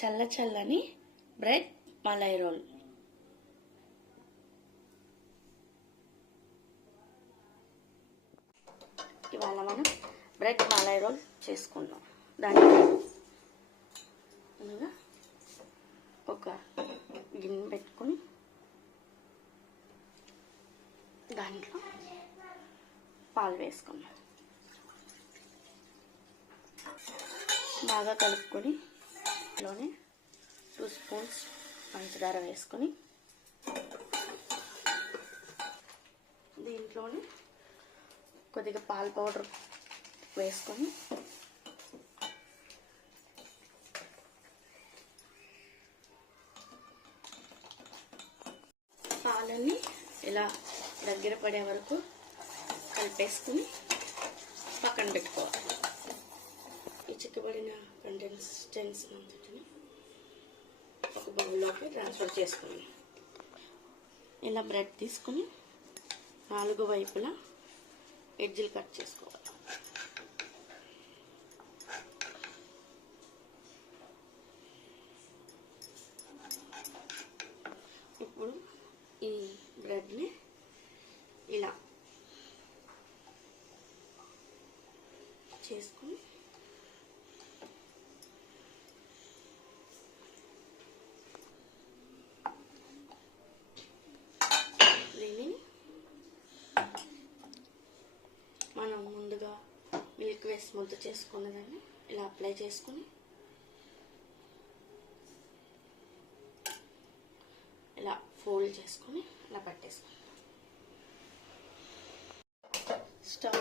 చల్ల చల్లని bread malai role. ఇవాళ మనం బ్రెడ్ మలై రోల్ చేసుకుందాం. దానికి ముందుగా ఒక గిన్నె పెట్టుకుని దాంట్లో పాలు వేసుకుందాం. బాగా కలుపుకొని లోనే 2 స్పూన్స్ పంచదార వేసుకొని దీంట్లోనే కొద్దిగా పాల పౌడర్ వేసుకొని పాలన్నీ ఇలా దగ్గర పడే వరకు కలిపేసుకుని పక్కన పెట్టుకోవాలి. ఈ చిక్కబడిన కండెన్స్టెన్స్ అంతటిని ఒక బౌల్లోకి ట్రాన్స్ఫర్ చేసుకుని ఇలా బ్రెడ్ తీసుకుని 4 వైపులా ఎడ్జీలు కట్ చేసుకోవాలి. ఇప్పుడు ఈ బ్రెడ్ని ఇలా చేసుకుని దీన్ని మనం ముందుగా మిల్క్ వేసి ముద్ద చేసుకున్నదాన్ని ఇలా అప్లై చేసుకుని ఇలా ఫోల్డ్ చేసుకుని ఇలా పట్టేసుకుంటాం. స్టవ్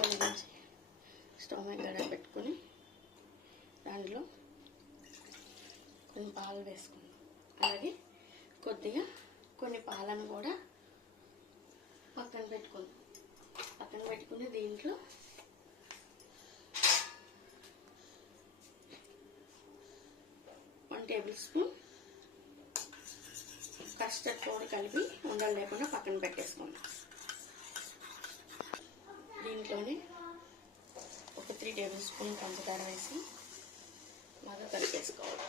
మీద గడ పెట్టుకుని దాంట్లో కొన్ని పాలు వేసుకుందాం. అలాగే కొద్దిగా కొన్ని పాలను కూడా పక్కన పెట్టుకుని దీంట్లో one table spoon custard powder కలిపి ఉండలు లేకుండా పక్కన పెట్టేసుకుందాం. దీంట్లోనే ఒక 3 టేబుల్ స్పూన్ పంచదార వేసి బాగా కలిపేసుకోవాలి.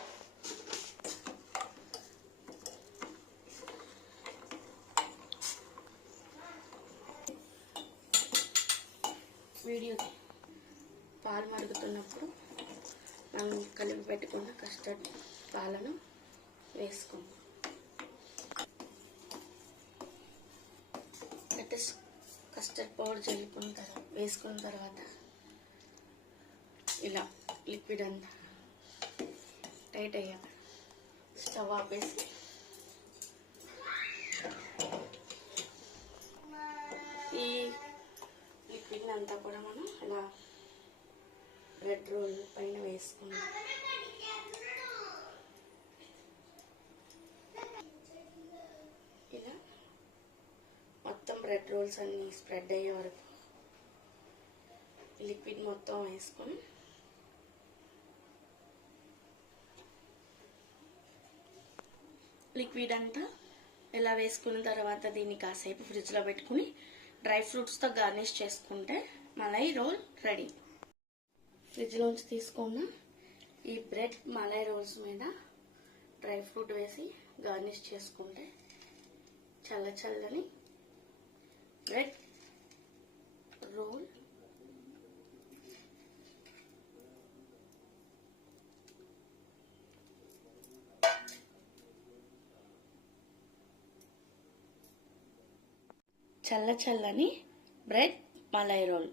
వీడియోకి పాలు మరుగుతున్నప్పుడు మనం కలిపి పెట్టుకున్న కస్టర్డ్ పాలను వేసుకుందాం. కస్టర్డ్ పౌడర్ వేసుకున్న తర్వాత ఇలా లిక్విడ్ అంతా టైట్ అయ్యాక స్టవ్ ఆపేసి ఈ లిక్విడ్ అంతా కూడా మనం ఇలా బ్రెడ్ రోల్ పైన వేసుకున్నాం. ఇలా మొత్తం బ్రెడ్ రోల్స్ అన్నీ స్ప్రెడ్ అయ్యే వరకు లిక్విడ్ మొత్తం వేసుకొని లిక్విడ్ అంతా ఇలా వేసుకున్న తర్వాత దీన్ని కాసేపు ఫ్రిడ్జ్లో పెట్టుకుని డ్రై ఫ్రూట్స్తో గార్నిష్ చేసుకుంటే మలై రోల్ రెడీ. ఫ్రిడ్జ్లోంచి తీసుకున్న ఈ బ్రెడ్ మలై రోల్స్ మీద డ్రై ఫ్రూట్ వేసి గార్నిష్ చేసుకుంటే చల్ల చల్లని బ్రెడ్ రోల్ చల్ల చల్లని బ్రెడ్ మలై రోల్.